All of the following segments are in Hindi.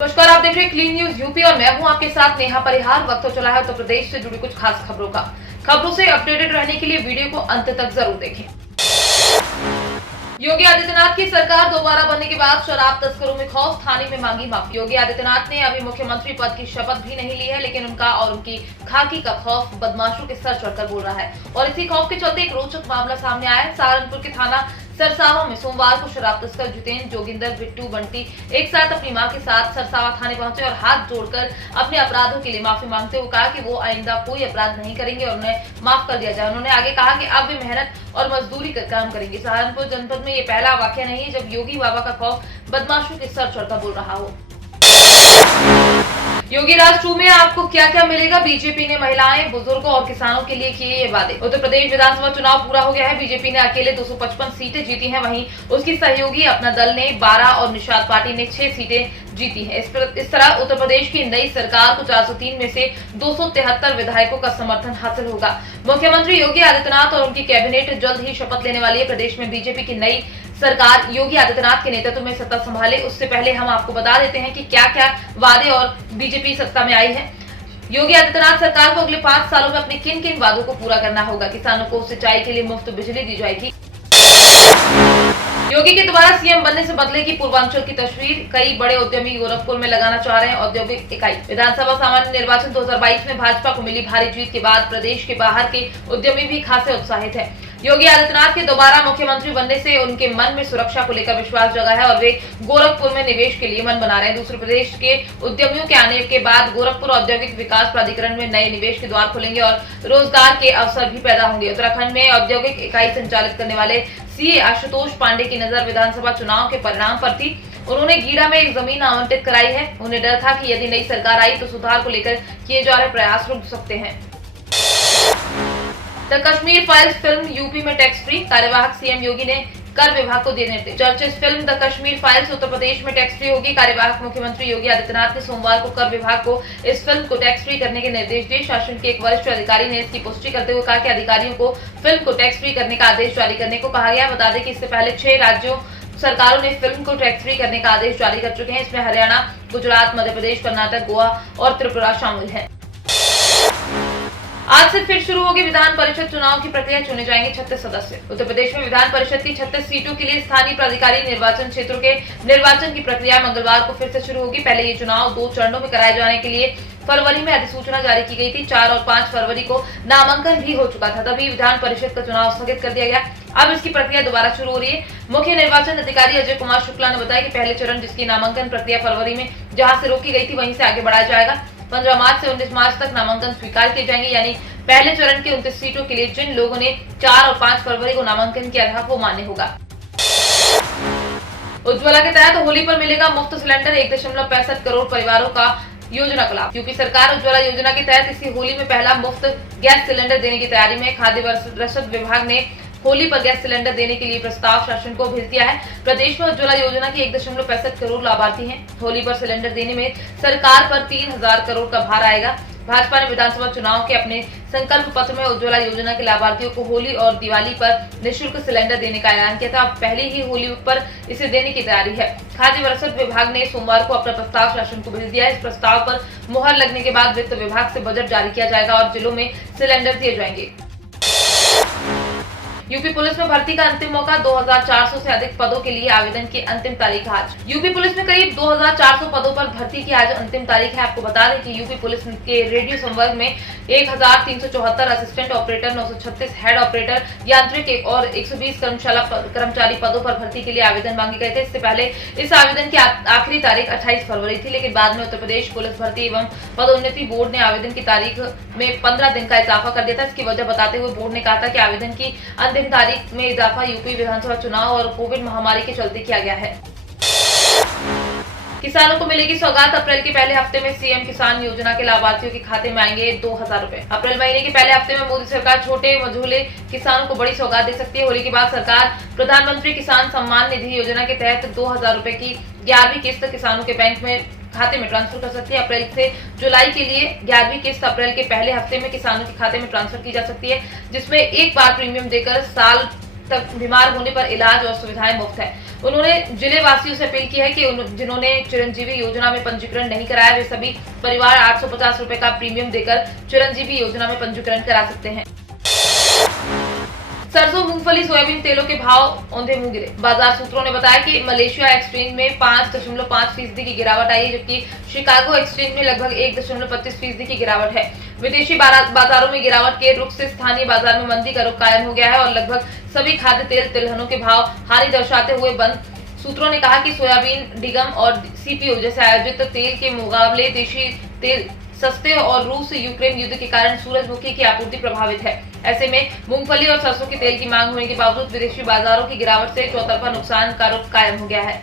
नमस्कार, आप देख रहे हैं क्लीन न्यूज यूपी और मैं हूं आपके साथ नेहा परिहार। वक्त हो चला है उत्तर प्रदेश से जुड़ी कुछ खास खबरों का। खबरों से अपडेटेड रहने के लिए वीडियो को अंत तक जरूर देखें। योगी आदित्यनाथ की सरकार दोबारा बनने के बाद शराब तस्करों में खौफ, थाने में मांगी माफी। योगी आदित्यनाथ ने अभी मुख्यमंत्री पद की शपथ भी नहीं ली है, लेकिन उनका और उनकी खाकी का खौफ बदमाशों के सर चढ़कर बोल रहा है। और इसी खौफ के चलते एक रोचक मामला सामने आया है। सहारनपुर के थाना सरसावा में सोमवार को शराब तस्कर जितेंद्र, जोगिंदर, बिट्टू, बंटी एक साथ अपनी मां के साथ सरसावा थाने पहुंचे और हाथ जोड़कर अपने अपराधों के लिए माफी मांगते हुए कहा कि वो आइंदा कोई अपराध नहीं करेंगे और उन्हें माफ कर दिया जाए। उन्होंने आगे कहा कि अब वे मेहनत और मजदूरी कर काम करेंगे। सहारनपुर जनपद में ये पहला वाकया नहीं है जब योगी बाबा का खौफ बदमाशों के सर चढ़कर बोल रहा हो। योगी राज 2 में आपको क्या क्या मिलेगा? बीजेपी ने महिलाएं, बुजुर्गों और किसानों के लिए किए ये वादे। उत्तर प्रदेश विधानसभा चुनाव पूरा हो गया है। बीजेपी ने अकेले 255 सीटें जीती हैं, वहीं उसकी सहयोगी अपना दल ने 12 और निषाद पार्टी ने 6 सीटें जीती हैं। इस तरह उत्तर प्रदेश की नई सरकार को 403 में से 273 विधायकों का समर्थन हासिल होगा। मुख्यमंत्री योगी आदित्यनाथ और उनकी कैबिनेट जल्द ही शपथ लेने वाली है। प्रदेश में बीजेपी की नई सरकार योगी आदित्यनाथ के नेतृत्व में सत्ता संभाले, उससे पहले हम आपको बता देते हैं कि क्या क्या वादे और बीजेपी सत्ता में आई है। योगी आदित्यनाथ सरकार को अगले 5 सालों में अपने किन किन वादों को पूरा करना होगा। किसानों को सिंचाई के लिए मुफ्त बिजली दी जाएगी। योगी के दोबारा सीएम बनने से बदलेगी पूर्वांचल की तस्वीर। कई बड़े उद्यमी गोरखपुर में लगाना चाह रहे हैं औद्योगिक इकाई। विधानसभा सामान्य निर्वाचन 2022 में भाजपा को मिली भारी जीत के बाद प्रदेश के बाहर के उद्यमी भी खासे उत्साहित है। योगी आदित्यनाथ के दोबारा मुख्यमंत्री बनने से उनके मन में सुरक्षा को लेकर विश्वास जगा है और वे गोरखपुर में निवेश के लिए मन बना रहे हैं। दूसरे प्रदेश के उद्यमियों के आने के बाद गोरखपुर औद्योगिक विकास प्राधिकरण में नए निवेश के द्वार खुलेंगे और रोजगार के अवसर भी पैदा होंगे। उत्तराखंड में औद्योगिक इकाई संचालित करने वाले सीए आशुतोष पांडे की नजर विधानसभा चुनाव के परिणाम पर थी। उन्होंने गीड़ा में एक जमीन आवंटित कराई है। उन्हें डर था कि यदि नई सरकार आई तो सुधार को लेकर किए जा रहे प्रयास रुक सकते हैं। The Kashmir files film UP में टैक्स फ्री, कार्यवाहक सीएम योगी ने कर विभाग को दिए निर्देश। चर्चित film the Kashmir files Uttar Pradesh में टैक्स फ्री होगी। कार्यवाहक मुख्यमंत्री योगी आदित्यनाथ ने सोमवार को कर विभाग को इस फिल्म को टैक्स फ्री करने के निर्देश दिए। शासन के एक वरिष्ठ अधिकारी ने इसकी पुष्टि करते हुए कहा कि अधिकारियों को फिल्म को टैक्स फ्री करने का आदेश जारी करने को कहा गया। बता दें कि इससे पहले 6 राज्यों सरकारों ने फिल्म को टैक्स फ्री करने का आदेश जारी कर चुके हैं। इसमें हरियाणा, गुजरात, मध्य प्रदेश, कर्नाटक, गोवा और त्रिपुरा शामिल है। आज से फिर शुरू होगी विधान परिषद चुनाव की प्रक्रिया। चुने जाएंगे 36 सदस्य। उत्तर प्रदेश में विधान परिषद की 36 सीटों के लिए स्थानीय प्राधिकारी निर्वाचन क्षेत्रों के निर्वाचन की प्रक्रिया मंगलवार को फिर से शुरू होगी। पहले ये चुनाव 2 चरणों में कराए जाने के लिए फरवरी में अधिसूचना जारी की गई थी। 4 और 5 फरवरी को नामांकन भी हो चुका था, तभी विधान परिषद का चुनाव स्थगित कर दिया गया। अब इसकी प्रक्रिया दोबारा शुरू हो रही है। मुख्य निर्वाचन अधिकारी अजय कुमार शुक्ला ने बताया कि पहले चरण जिसकी नामांकन प्रक्रिया फरवरी में जहां से रोकी गई थी वहीं से आगे बढ़ाया जाएगा। 15 मार्च से 19 मार्च तक नामांकन स्वीकार किए जाएंगे। यानी पहले चरण के 29 सीटों के लिए जिन लोगों ने 4 और 5 फरवरी को नामांकन किया था वो मान्य होगा। उज्ज्वला के तहत होली पर मिलेगा मुफ्त सिलेंडर। 1.65 करोड़ परिवारों का योजना का लाभ। क्योंकि सरकार उज्ज्वला योजना के तहत इसी होली में पहला मुफ्त गैस सिलेंडर देने की तैयारी में। खाद्य व रसद विभाग ने होली पर गैस सिलेंडर देने के लिए प्रस्ताव शासन को भेज दिया है। प्रदेश में उज्ज्वला योजना के 1.65 करोड़ लाभार्थी हैं। होली पर सिलेंडर देने में सरकार पर 3000 करोड़ का भार आएगा। भाजपा ने विधानसभा चुनाव के अपने संकल्प पत्र में उज्ज्वला योजना के लाभार्थियों को होली और दिवाली पर निःशुल्क सिलेंडर देने का ऐलान किया था। अब पहली ही होली पर इसे देने की तैयारी है। खाद्य व रसद विभाग ने सोमवार को अपना प्रस्ताव शासन को भेज दिया है। इस प्रस्ताव पर मुहर लगने के बाद वित्त विभाग से बजट जारी किया जाएगा और जिलों में सिलेंडर दिए जाएंगे। यूपी पुलिस में भर्ती का अंतिम मौका। 2400 से अधिक पदों के लिए आवेदन की अंतिम तारीख आज। यूपी पुलिस में करीब 2400 पदों पर भर्ती की आज अंतिम तारीख है। आपको बता दें कि यूपी पुलिस के रेडियो संवर्ग में 1374 असिस्टेंट ऑपरेटर, 936 हेड ऑपरेटर, यांत्रिक और 120 कर्मचारी पदों पर भर्ती के लिए आवेदन मांगे गए थे। इससे पहले इस आवेदन की आखिरी तारीख 28 फरवरी थी, लेकिन बाद में उत्तर प्रदेश पुलिस भर्ती एवं पदोन्नति बोर्ड ने आवेदन की तारीख में 15 दिन का इजाफा कर दिया था। इसकी वजह बताते हुए बोर्ड ने कहा था कि आवेदन की अंतिम तारीख में इजाफा यूपी विधानसभा चुनाव और कोविड महामारी के चलते किया गया है। किसानों को मिलेगी सौगात। अप्रैल के पहले हफ्ते में सीएम किसान योजना के लाभार्थियों के खाते में आएंगे 2000 रुपए। अप्रैल महीने के पहले हफ्ते में मोदी सरकार छोटे मझोले किसानों को बड़ी सौगात दे सकती है। होली के बाद सरकार प्रधानमंत्री किसान सम्मान निधि योजना के तहत 2000 रुपए की 11वीं किस्त किसानों के बैंक में खाते में ट्रांसफर कर सकती है। अप्रैल से जुलाई के लिए 11वीं किस्त अप्रैल के पहले हफ्ते में किसानों के खाते में ट्रांसफर की जा सकती है, जिसमें एक बार प्रीमियम देकर साल तक बीमार होने पर इलाज और सुविधाएं मुफ्त है। उन्होंने जिले वासियों से अपील की है कि जिन्होंने चिरंजीवी योजना में पंजीकरण नहीं कराया वे सभी परिवार 850 रुपए का प्रीमियम देकर चिरंजीवी योजना में पंजीकरण करा सकते हैं। सरसों, मूंगफली, सोयाबीन तेलों के भाव औंधे मुंह गिरे। बाजार सूत्रों ने बताया कि मलेशिया एक्सचेंज में 5.5% की गिरावट आई है, जबकि शिकागो एक्सचेंज में लगभग 1.25% की गिरावट है। विदेशी बाजारों में गिरावट के रुख से स्थानीय बाजार में मंदी का रुख कायम हो गया है और लगभग सभी खाद्य तेल तिलहनों के भाव हानि दर्शाते हुए बंद। सूत्रों ने कहा कि सोयाबीन, डिगम और सीपीओ जैसे आयोजित तेल के मुकाबले देशी तेल सस्ते और रूस यूक्रेन युद्ध के कारण सूरजमुखी की आपूर्ति प्रभावित है। ऐसे में मूंगफली और सरसों के तेल की मांग होने के बावजूद विदेशी बाजारों की गिरावट से चौतरफा नुकसान का रुख कायम हो गया है।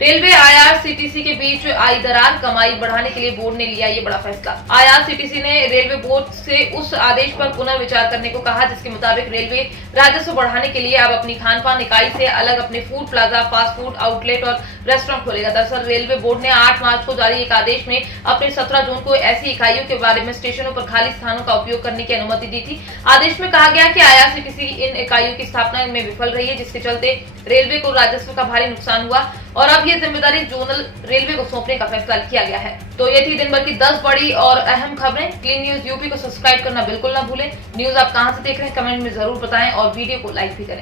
रेलवे आईआरसीटीसी के बीच आई दरार, कमाई बढ़ाने के लिए बोर्ड ने लिया ये बड़ा फैसला। आईआरसीटीसी ने रेलवे बोर्ड से उस आदेश पर पुनर्विचार करने को कहा जिसके मुताबिक रेलवे राजस्व बढ़ाने के लिए अब अपनी खान-पान इकाई से अलग अपने food plaza, fast food outlet और रेस्टोरेंट खोलेगा। दरअसल रेलवे बोर्ड ने 8 मार्च को जारी एक आदेश में अपने 17 जून को ऐसी इकाइयों के बारे में स्टेशनों पर खाली स्थानों का उपयोग करने की अनुमति दी थी। आदेश में कहा गया कि आईआरसीटीसी इन इकाइयों की स्थापना में विफल रही है, जिसके चलते रेलवे को राजस्व का भारी नुकसान हुआ और अब ये जिम्मेदारी जोनल रेलवे को सौंपने का फैसला किया गया है। तो ये थी दिन भर की 10 बड़ी और अहम खबरें। क्लीन न्यूज यूपी को सब्सक्राइब करना बिल्कुल ना भूलें। न्यूज आप कहां से देख रहे हैं कमेंट में जरूर बताएं और वीडियो को लाइक भी करें।